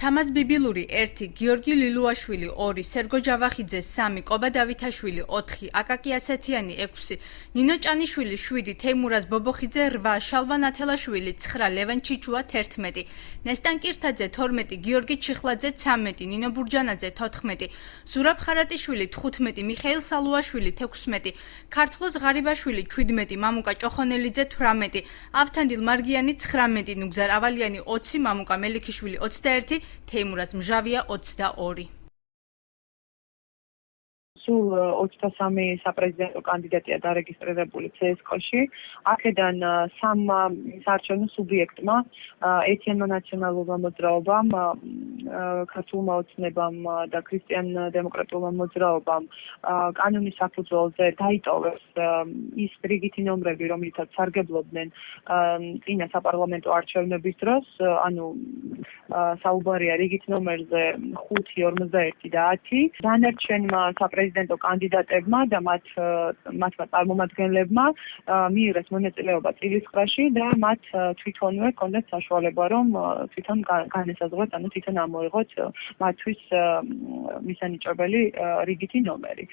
თამაზ ბიბილური 1, გიორგი ლილუაშვილი 2, სერგო ჯავახიძე 3, კობა დავითაშვილი 4, აკაკი ასეთიანი 6, ნინო ჭანიშვილი 7, თეიმურაზ ბობოხიძე 8, შალვა ნათელაშვილი 9, ლევან ჩიჩუა 11, ნესტან კირთაძე 12, გიორგი ჩიხლაძე 13, ნინო ბურჯანაძე 14, ზურაბ ხარატიშვილი 15, მიხეილ სალუაშვილი 16, ქართლოს ღარიბაშვილი 17, მამუკა ჭოხონელიძე 18, ავთანდილ მარგიანი 19, ნუგზარ ავალიანი 20, მამუკა მელიქიშვილი 21, თეიმურაზ მჟავია 22. სულ 23 საპრეზიდენტო კანდიდატია დარეგისტრირებული CSKO-ში. აქედან სამ საარჩევნო სუბიექტმა, ერთიანმა ნაციონალურმა მოძრაობამ, ქართულმა ოცნებამ და ქრისტიან-დემოკრატიულმა მოძრაობამ კანონის საფუძველზე დაიტოვეს ის რიგითი ნომრები, რომლითაც სარგებლობდნენ წინა საპარლამენტო არჩევნების დროს, ანუ საუბარია რიგით ნომერზე 5, 51 და 10. დანარჩენმა საპრეზიდენტო კანდიდატებმა და მათმა წარმომადგენლებმა მიიღეს მონაწილეობა წილისყრაში და მათ თვითონვე ჰქონდათ საშუალება, რომ თვითონ განესაზღვრათ, ანუ თვითონ ამოიღოთ მათთვის მისანიჭებელი რიგითი ნომერი.